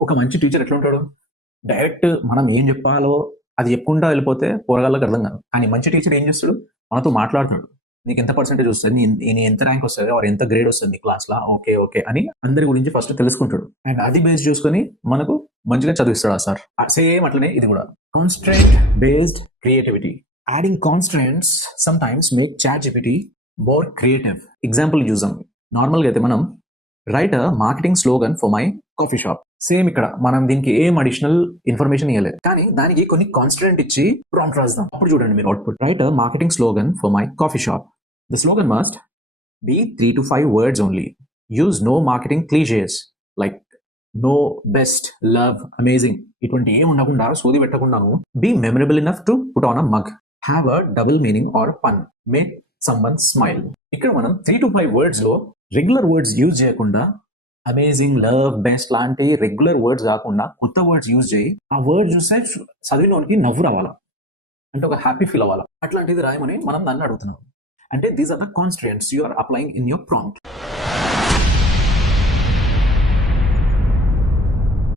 ఒక మంచి teacher ఎట్లుంటాడు? Direct మనం ఏం చెప్పాలో అది చెప్పుకుంటా వెళ్ళిపోతే పోరగాళ్ళకి అర్థం కాదు. కానీ మంచి టీచర్ ఏం చేస్తాడు? మనతో మాట్లాడతాడు. నీకు ఎంత పర్సెంటేజ్ వస్తది? నీ ఎంత ర్యాంక్ వస్తది? ఆర్ ఎంత గ్రేడ్ వస్తది నీ క్లాస్‌ల? ఓకే. ఓకే. అని అందరి గురించి ఫస్ట్ తెలుసుకుంటాడు. అండ్ అది బేస్ చేసుకొని మనకు మంచిగా చదివిస్తాడు ఆ సార్. సేమ్ అట్లనే ఇది కూడా. Constraint based creativity. Adding constraints sometimes make ChatGPT more creative. Example చూద్దాం. నార్మల్‌గా అయితే మనం write a marketing slogan for my coffee shop. Same ఇక్కడ మనం దీనికి ఏం అడిషనల్ ఇన్ఫర్మేషన్ ఇవ్వలేదు, కానీ దానికి కొన్ని కాన్స్టెంట్ ఇచ్చి ప్రాంప్ట్ రాద్దాం. అప్పుడు చూడండి మీరు output. Right a marketing slogan for my coffee shop. The slogan must be 3 to 5 words only. Use no marketing cliches like no, best, love, amazing. ఇటువంటి ఏం ఉండకుండా సోది పెట్టకుండాను be memorable enough to put on a mug. Have a double meaning or pun. Make someone smile. ఇక్కడ మనం 3 to 5 words లో regular words use చేయకుండా amazing, love, best లాంటి regular words కాకుండా కొత్త వర్డ్స్ యూజ్ చేయి. ఆ వర్డ్ చూస్తే చదివినోనికి నవ్వు రావాలా, అంటే ఒక హ్యాపీ ఫీల్ అవ్వాలా, అట్లాంటిది రాయమని మనం దాన్ని అడుగుతున్నాం. అంటే these are the constraints you are applying in your prompt.